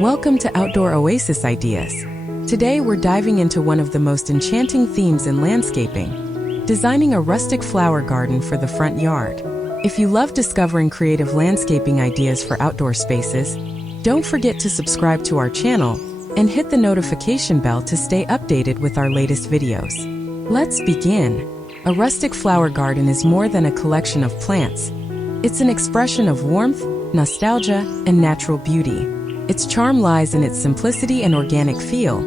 Welcome to Outdoor Oasis Ideas. Today we're diving into one of the most enchanting themes in landscaping, designing a rustic flower garden for the front yard. If you love discovering creative landscaping ideas for outdoor spaces, don't forget to subscribe to our channel and hit the notification bell to stay updated with our latest videos. Let's begin. A rustic flower garden is more than a collection of plants. It's an expression of warmth, nostalgia, and natural beauty. Its charm lies in its simplicity and organic feel,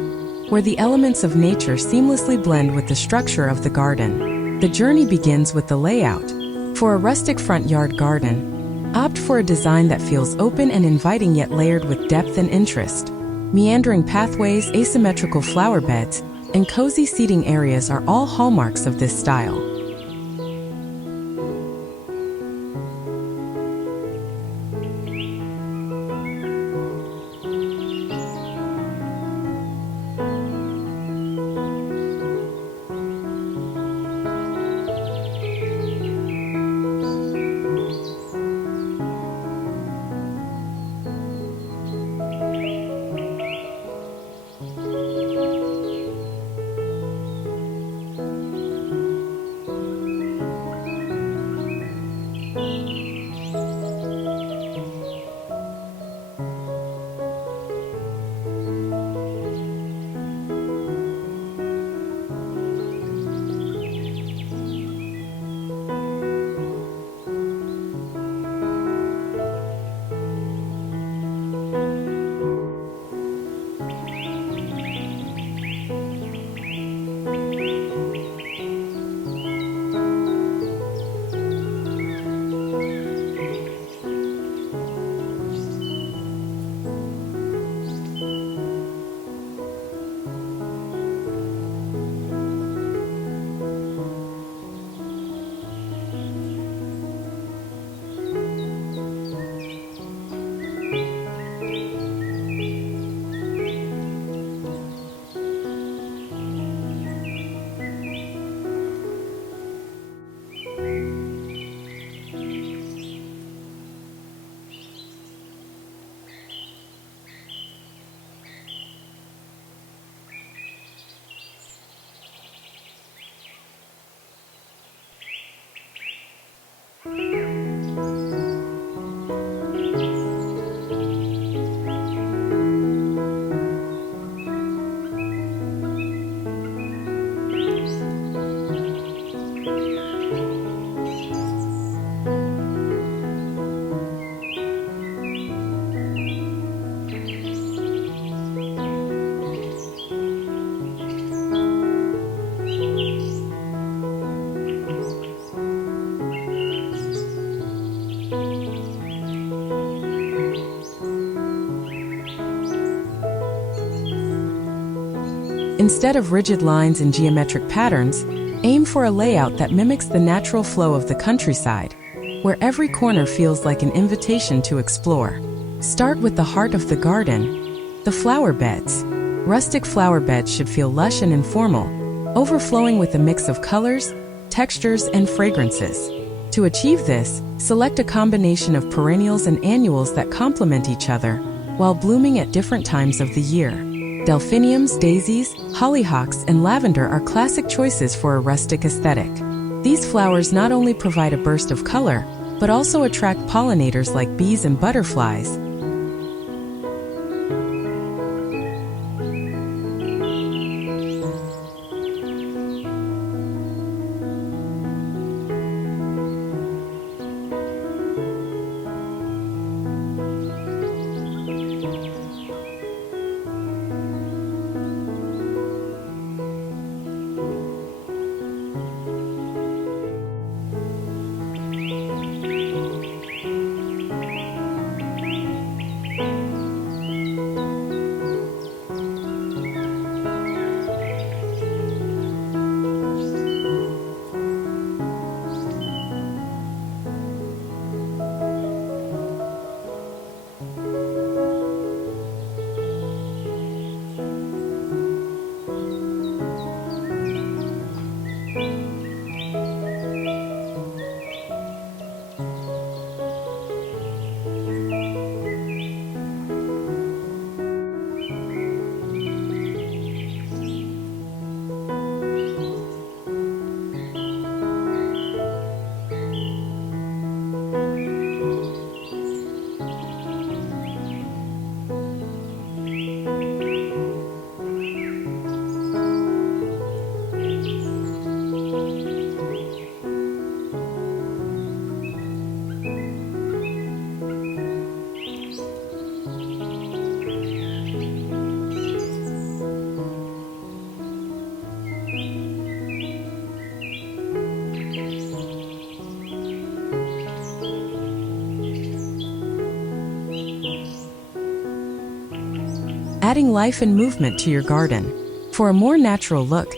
where the elements of nature seamlessly blend with the structure of the garden. The journey begins with the layout. For a rustic front yard garden, opt for a design that feels open and inviting yet layered with depth and interest. Meandering pathways, asymmetrical flower beds, and cozy seating areas are all hallmarks of this style. Instead of rigid lines and geometric patterns, aim for a layout that mimics the natural flow of the countryside, where every corner feels like an invitation to explore. Start with the heart of the garden, the flower beds. Rustic flower beds should feel lush and informal, overflowing with a mix of colors, textures, and fragrances. To achieve this, select a combination of perennials and annuals that complement each other, while blooming at different times of the year. Delphiniums, daisies, hollyhocks, and lavender are classic choices for a rustic aesthetic. These flowers not only provide a burst of color, but also attract pollinators like bees and butterflies. adding life and movement to your garden. For a more natural look,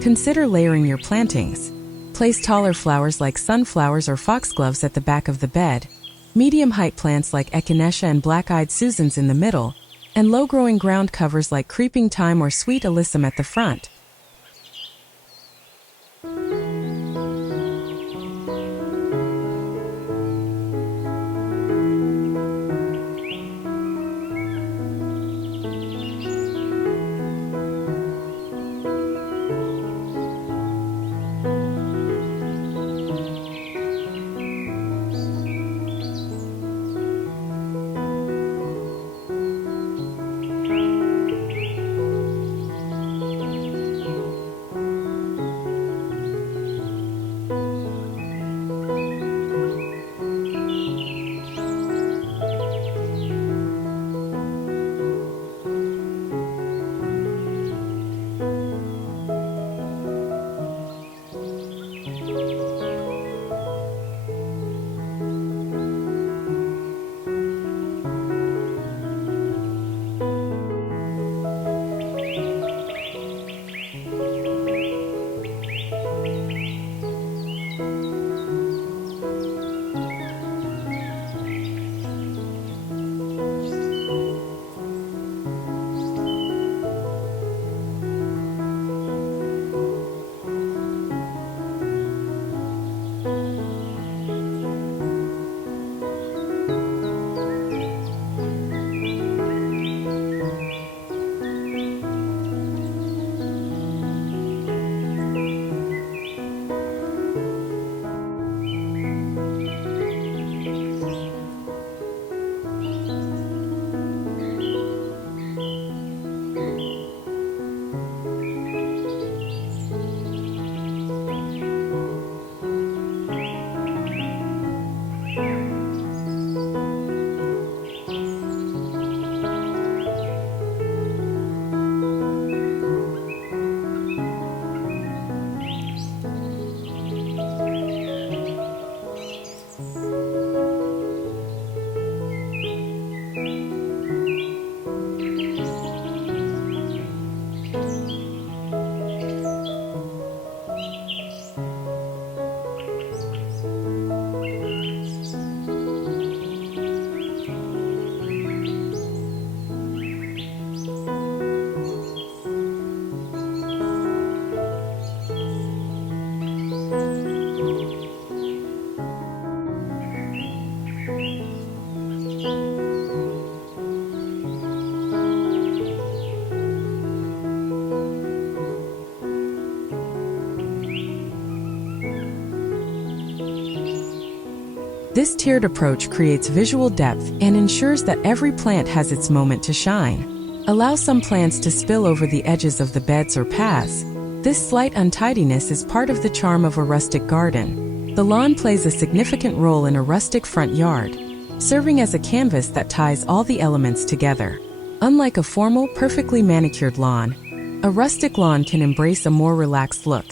consider layering your plantings. Place taller flowers like sunflowers or foxgloves at the back of the bed, medium-height plants like echinacea and black-eyed Susans in the middle, and low-growing ground covers like creeping thyme or sweet alyssum at the front. This tiered approach creates visual depth and ensures that every plant has its moment to shine. Allow some plants to spill over the edges of the beds or paths. This slight untidiness is part of the charm of a rustic garden. The lawn plays a significant role in a rustic front yard, serving as a canvas that ties all the elements together. Unlike a formal, perfectly manicured lawn, a rustic lawn can embrace a more relaxed look.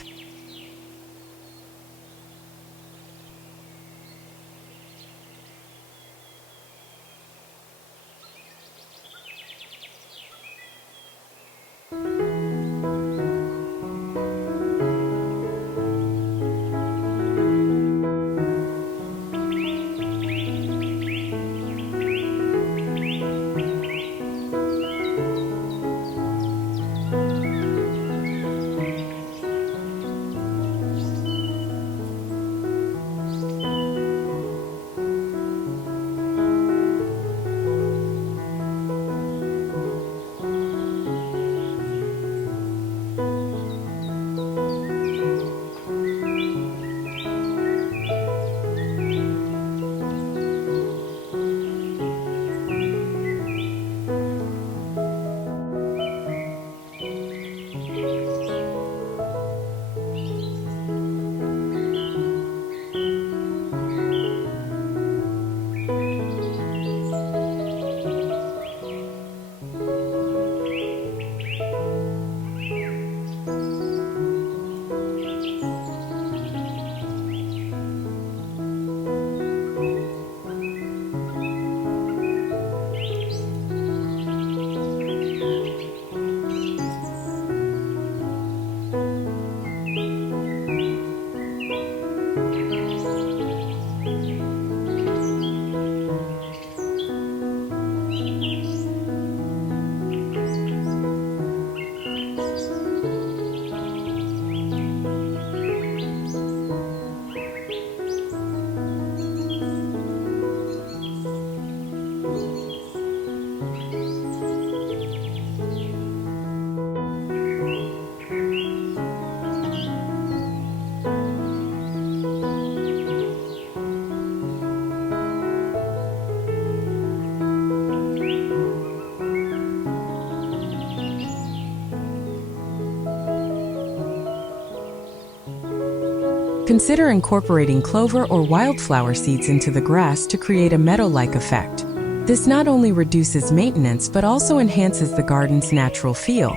Consider incorporating clover or wildflower seeds into the grass to create a meadow-like effect. This not only reduces maintenance but also enhances the garden's natural feel.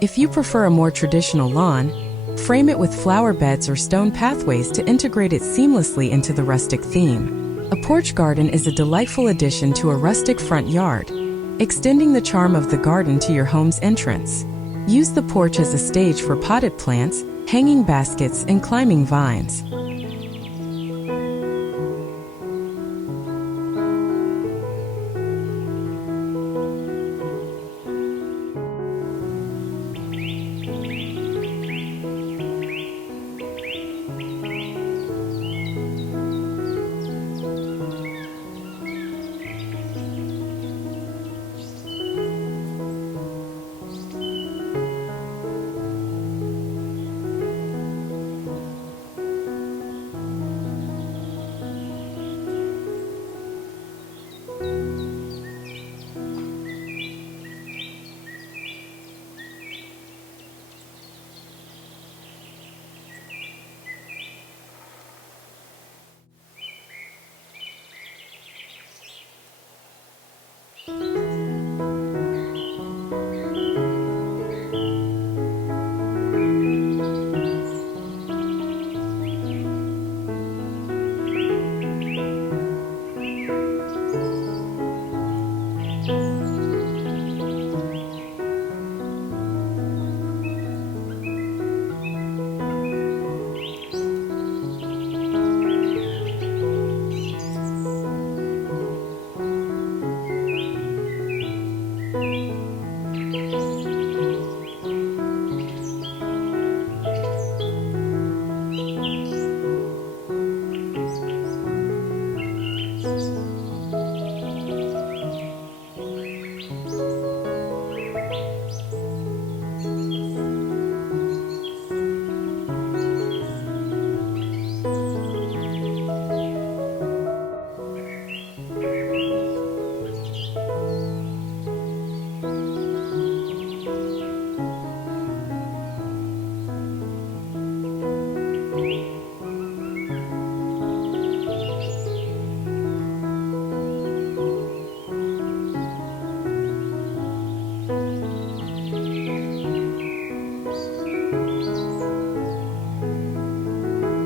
If you prefer a more traditional lawn, frame it with flower beds or stone pathways to integrate it seamlessly into the rustic theme. A porch garden is a delightful addition to a rustic front yard, extending the charm of the garden to your home's entrance. Use the porch as a stage for potted plants, hanging baskets, and climbing vines.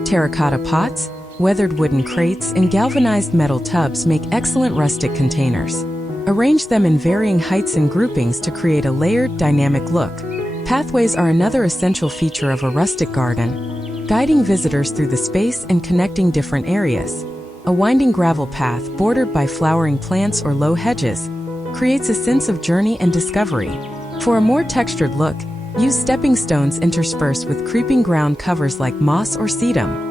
Terracotta pots, weathered wooden crates, and galvanized metal tubs make excellent rustic containers. Arrange them in varying heights and groupings to create a layered, dynamic look. Pathways are another essential feature of a rustic garden, guiding visitors through the space and connecting different areas. A winding gravel path bordered by flowering plants or low hedges creates a sense of journey and discovery. For a more textured look, use stepping stones interspersed with creeping ground covers like moss or sedum.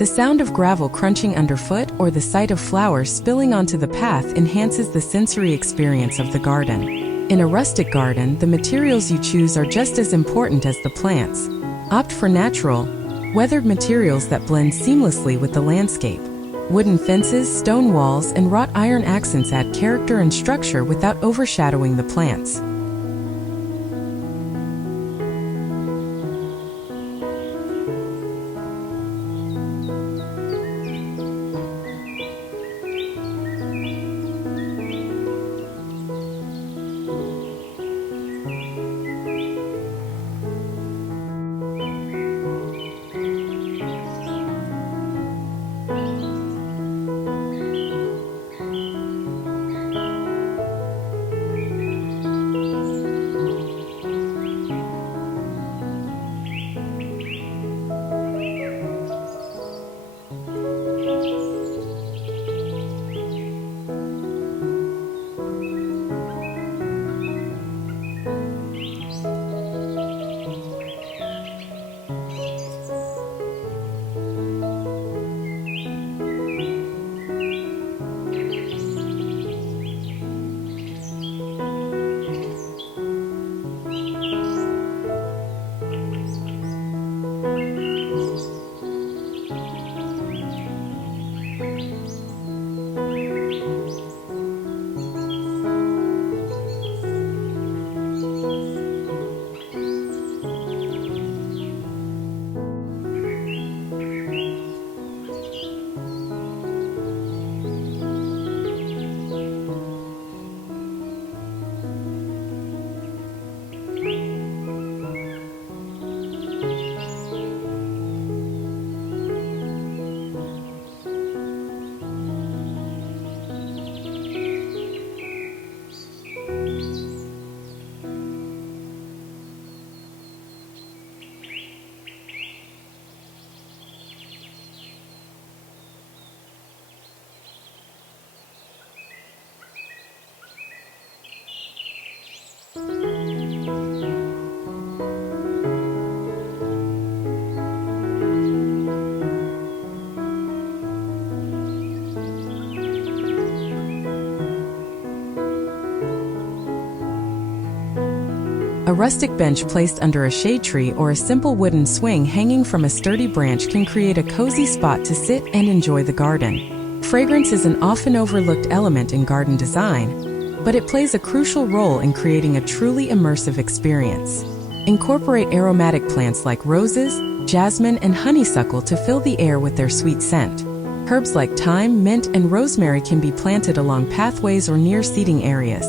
The sound of gravel crunching underfoot or the sight of flowers spilling onto the path enhances the sensory experience of the garden. In a rustic garden, the materials you choose are just as important as the plants. Opt for natural, weathered materials that blend seamlessly with the landscape. Wooden fences, stone walls, and wrought iron accents add character and structure without overshadowing the plants. A rustic bench placed under a shade tree or a simple wooden swing hanging from a sturdy branch can create a cozy spot to sit and enjoy the garden. Fragrance is an often overlooked element in garden design, but it plays a crucial role in creating a truly immersive experience. Incorporate aromatic plants like roses, jasmine, and honeysuckle to fill the air with their sweet scent. Herbs like thyme, mint, and rosemary can be planted along pathways or near seating areas.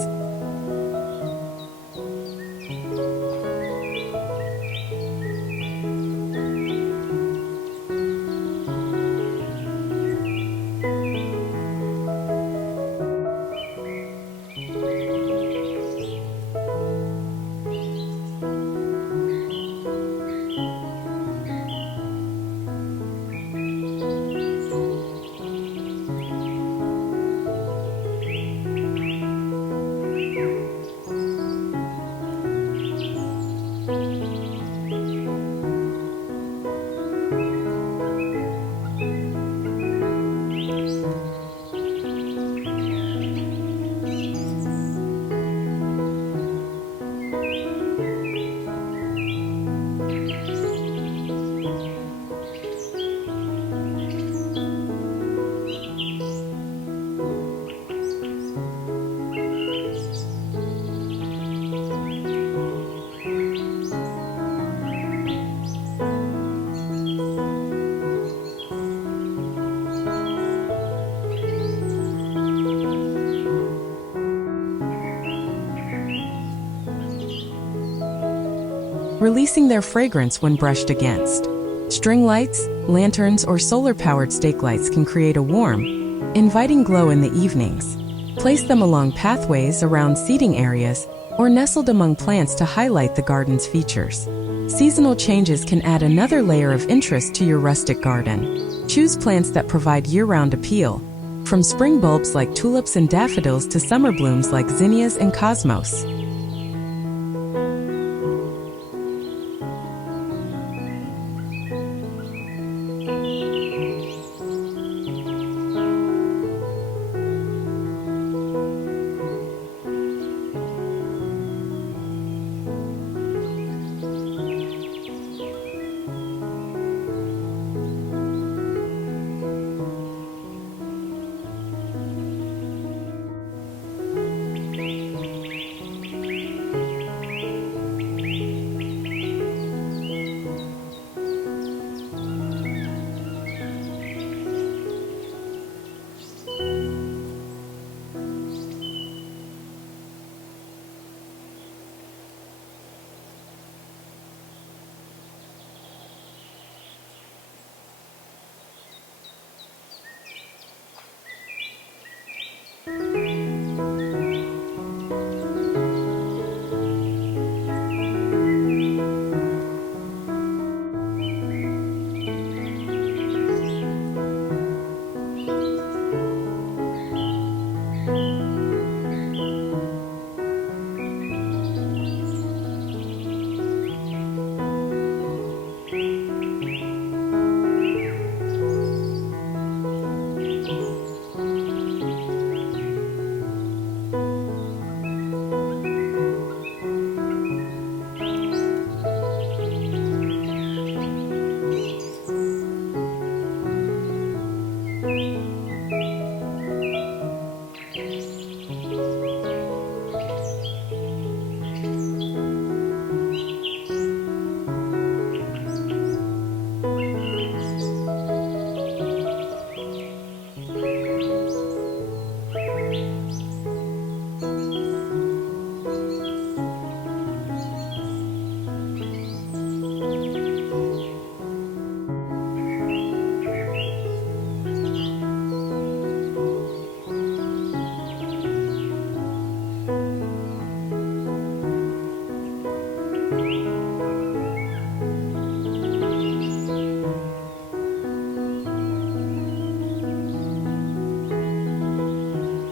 Releasing their fragrance when brushed against. String lights, lanterns, or solar-powered stake lights can create a warm, inviting glow in the evenings. Place them along pathways, around seating areas, or nestled among plants to highlight the garden's features. Seasonal changes can add another layer of interest to your rustic garden. Choose plants that provide year-round appeal, from spring bulbs like tulips and daffodils to summer blooms like zinnias and cosmos.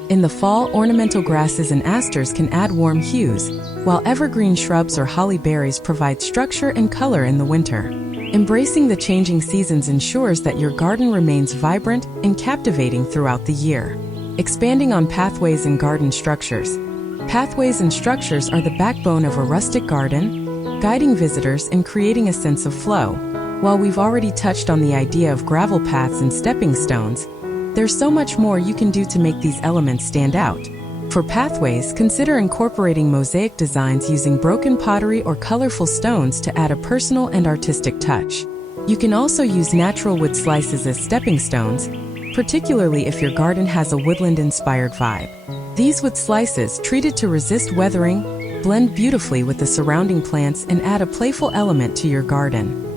In the fall, ornamental grasses and asters can add warm hues, while evergreen shrubs or holly berries provide structure and color in the winter. Embracing the changing seasons ensures that your garden remains vibrant and captivating throughout the year. Expanding on pathways and garden structures. Pathways and structures are the backbone of a rustic garden, guiding visitors and creating a sense of flow. While we've already touched on the idea of gravel paths and stepping stones, there's so much more you can do to make these elements stand out. For pathways, consider incorporating mosaic designs using broken pottery or colorful stones to add a personal and artistic touch. You can also use natural wood slices as stepping stones, particularly if your garden has a woodland-inspired vibe. These wood slices, treated to resist weathering, blend beautifully with the surrounding plants and add a playful element to your garden.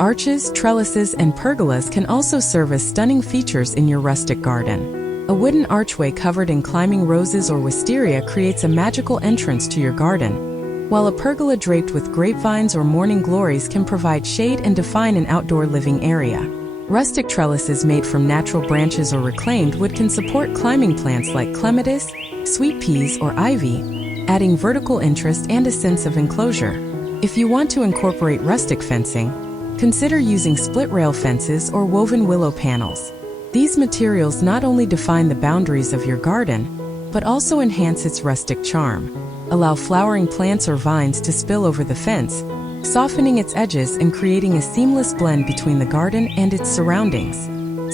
Arches, trellises, and pergolas can also serve as stunning features in your rustic garden. A wooden archway covered in climbing roses or wisteria creates a magical entrance to your garden, while a pergola draped with grapevines or morning glories can provide shade and define an outdoor living area. Rustic trellises made from natural branches or reclaimed wood can support climbing plants like clematis, sweet peas, or ivy, adding vertical interest and a sense of enclosure. If you want to incorporate rustic fencing, consider using split rail fences or woven willow panels. These materials not only define the boundaries of your garden, but also enhance its rustic charm. Allow flowering plants or vines to spill over the fence, softening its edges and creating a seamless blend between the garden and its surroundings.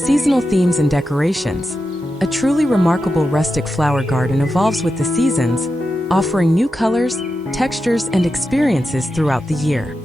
Seasonal themes and decorations. A truly remarkable rustic flower garden evolves with the seasons, offering new colors, textures, and experiences throughout the year.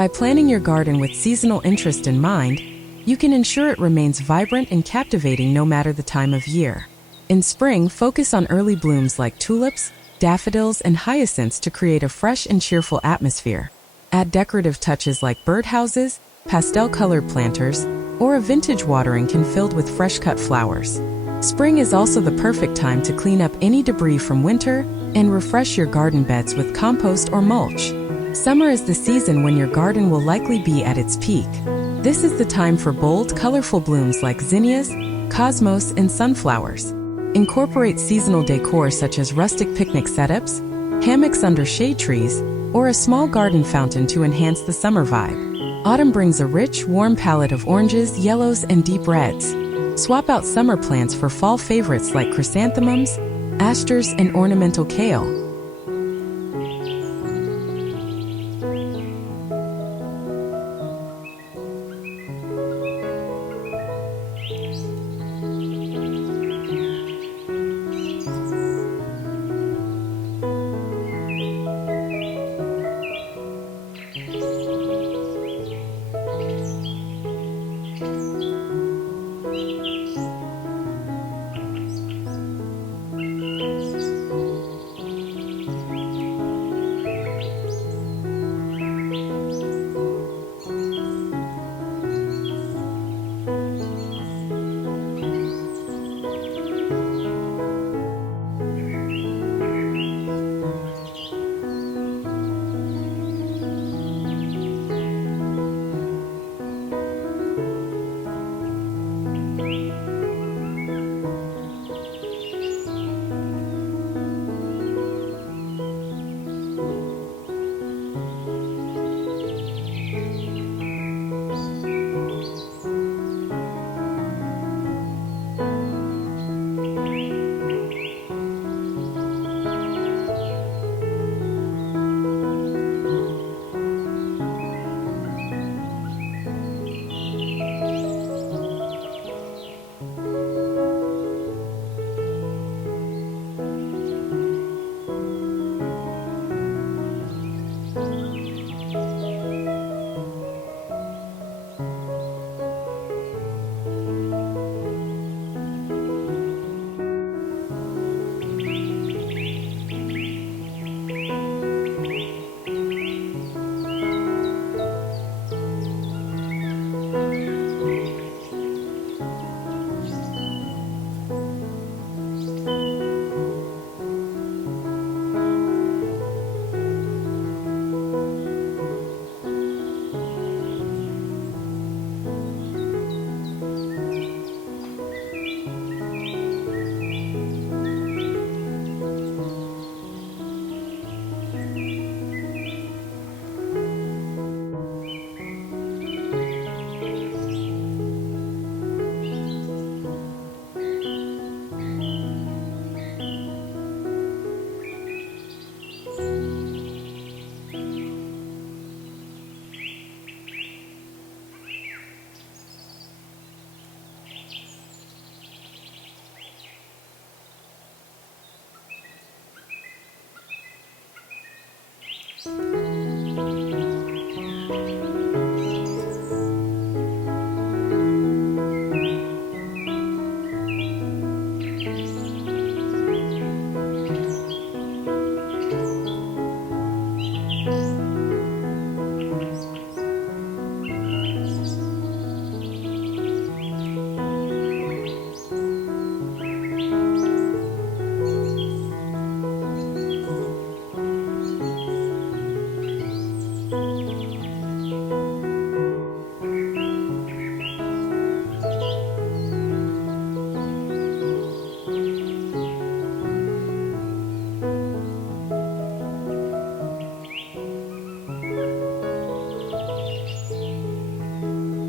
By planning your garden with seasonal interest in mind, you can ensure it remains vibrant and captivating no matter the time of year. In spring, focus on early blooms like tulips, daffodils, and hyacinths to create a fresh and cheerful atmosphere. Add decorative touches like birdhouses, pastel-colored planters, or a vintage watering can filled with fresh-cut flowers. Spring is also the perfect time to clean up any debris from winter and refresh your garden beds with compost or mulch. Summer is the season when your garden will likely be at its peak. This is the time for bold, colorful blooms like zinnias, cosmos, and sunflowers. Incorporate seasonal decor such as rustic picnic setups, hammocks under shade trees, or a small garden fountain to enhance the summer vibe. Autumn brings a rich, warm palette of oranges, yellows, and deep reds. Swap out summer plants for fall favorites like chrysanthemums, asters, and ornamental kale.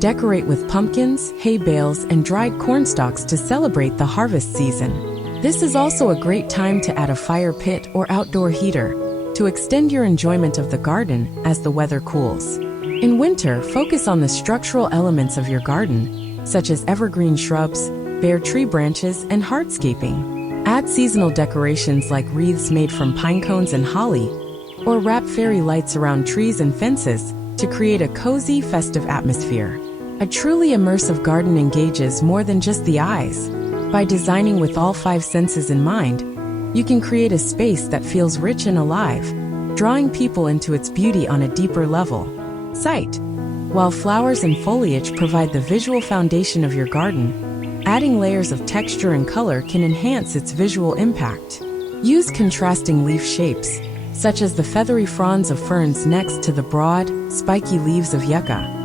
Decorate with pumpkins, hay bales, and dried corn stalks to celebrate the harvest season. This is also a great time to add a fire pit or outdoor heater to extend your enjoyment of the garden as the weather cools. In winter, focus on the structural elements of your garden, such as evergreen shrubs, bare tree branches, and hardscaping. Add seasonal decorations like wreaths made from pine cones and holly, or wrap fairy lights around trees and fences to create a cozy, festive atmosphere. A truly immersive garden engages more than just the eyes. By designing with all five senses in mind, you can create a space that feels rich and alive, drawing people into its beauty on a deeper level. Sight. While flowers and foliage provide the visual foundation of your garden, adding layers of texture and color can enhance its visual impact. Use contrasting leaf shapes, such as the feathery fronds of ferns next to the broad, spiky leaves of yucca.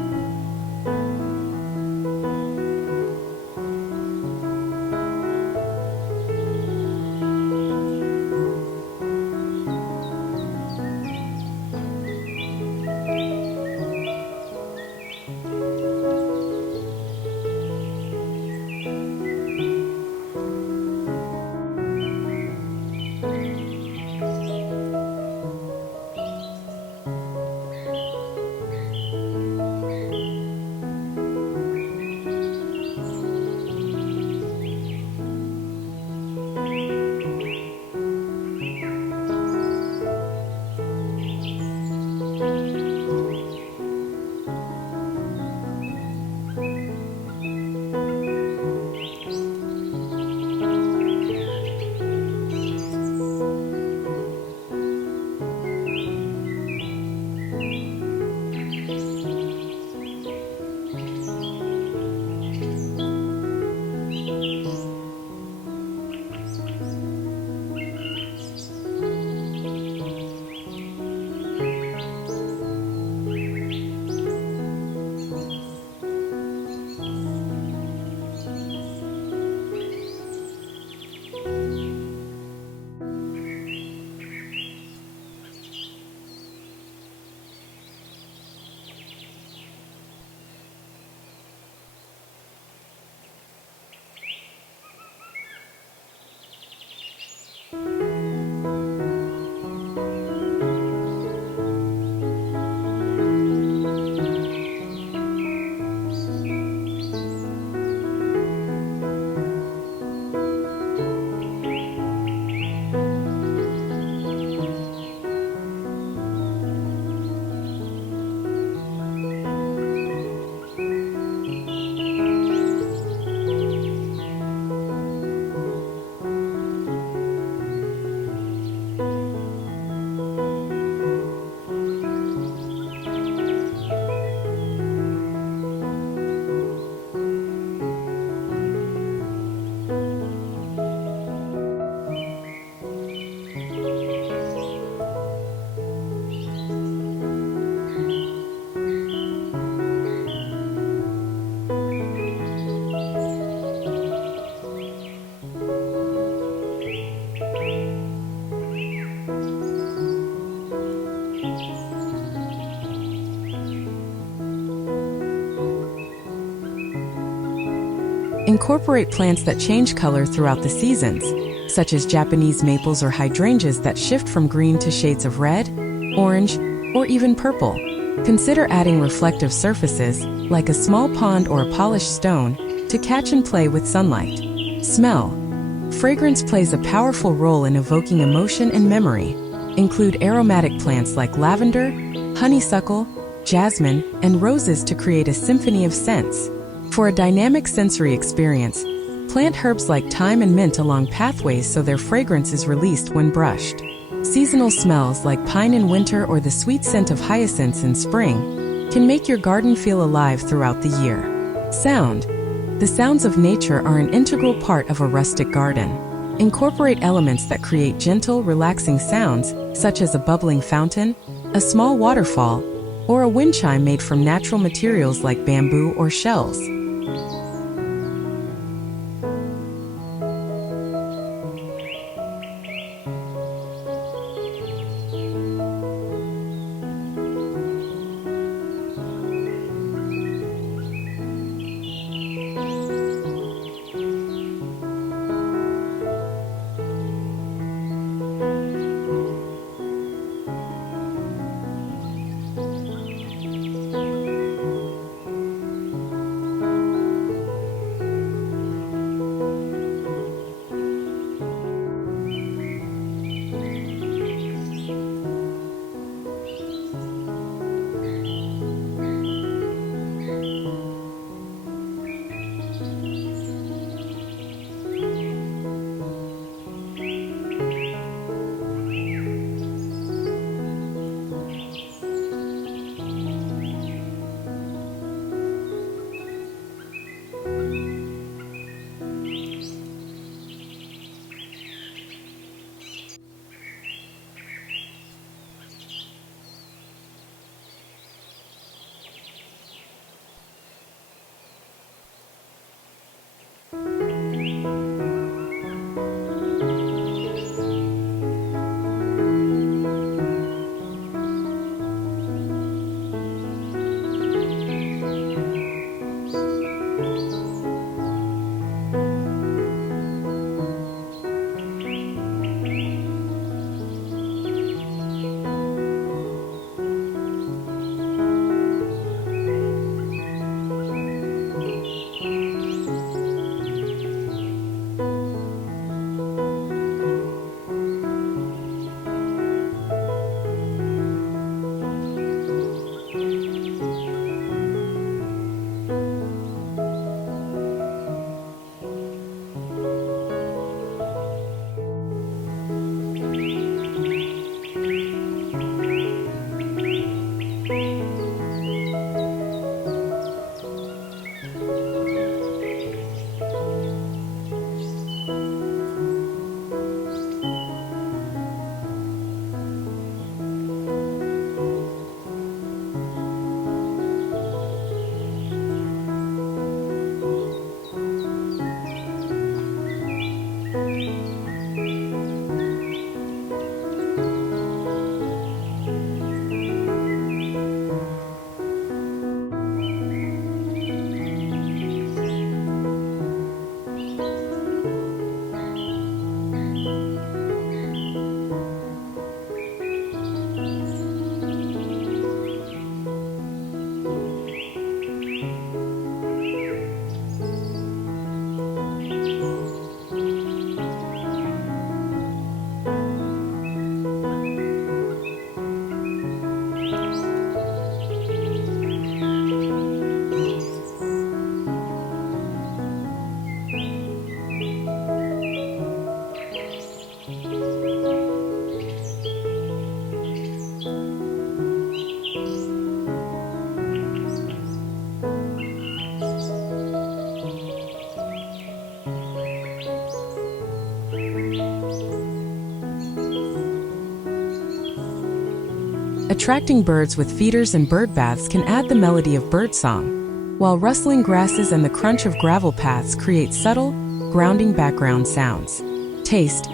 Incorporate plants that change color throughout the seasons, such as Japanese maples or hydrangeas that shift from green to shades of red, orange, or even purple. Consider adding reflective surfaces, like a small pond or a polished stone, to catch and play with sunlight. Smell. Fragrance plays a powerful role in evoking emotion and memory. Include aromatic plants like lavender, honeysuckle, jasmine, and roses to create a symphony of scents. For a dynamic sensory experience, plant herbs like thyme and mint along pathways so their fragrance is released when brushed. Seasonal smells like pine in winter or the sweet scent of hyacinths in spring can make your garden feel alive throughout the year. Sound. The sounds of nature are an integral part of a rustic garden. Incorporate elements that create gentle, relaxing sounds, such as a bubbling fountain, a small waterfall, or a wind chime made from natural materials like bamboo or shells. Attracting birds with feeders and bird baths can add the melody of birdsong, while rustling grasses and the crunch of gravel paths create subtle, grounding background sounds. Taste.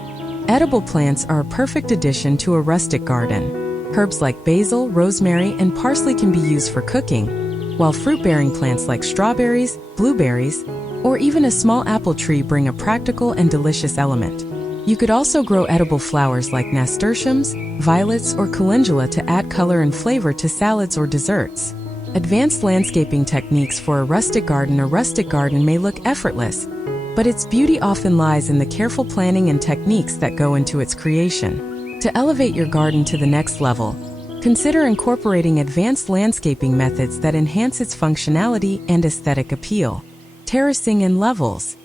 Edible plants are a perfect addition to a rustic garden. Herbs like basil, rosemary, and parsley can be used for cooking, while fruit-bearing plants like strawberries, blueberries, or even a small apple tree bring a practical and delicious element. You could also grow edible flowers like nasturtiums, violets, or calendula to add color and flavor to salads or desserts. Advanced landscaping techniques for a rustic garden. A rustic garden may look effortless, but its beauty often lies in the careful planning and techniques that go into its creation. To elevate your garden to the next level, consider incorporating advanced landscaping methods that enhance its functionality and aesthetic appeal. Terracing and levels.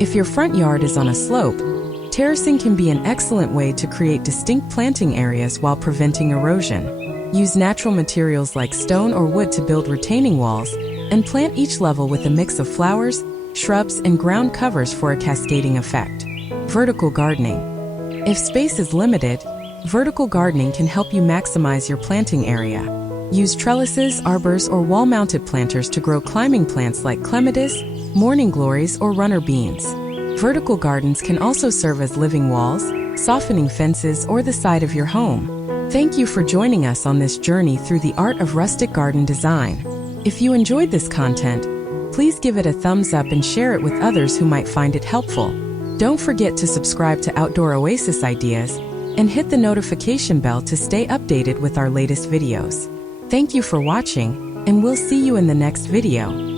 If your front yard is on a slope, terracing can be an excellent way to create distinct planting areas while preventing erosion. Use natural materials like stone or wood to build retaining walls, and plant each level with a mix of flowers, shrubs, and ground covers for a cascading effect. Vertical gardening. If space is limited, vertical gardening can help you maximize your planting area. Use trellises, arbors, or wall-mounted planters to grow climbing plants like clematis, morning glories, or runner beans. Vertical gardens can also serve as living walls, softening fences, or the side of your home. Thank you for joining us on this journey through the art of rustic garden design. If you enjoyed this content, please give it a thumbs up and share it with others who might find it helpful. Don't forget to subscribe to Outdoor Oasis Ideas and hit the notification bell to stay updated with our latest videos. Thank you for watching, and we'll see you in the next video.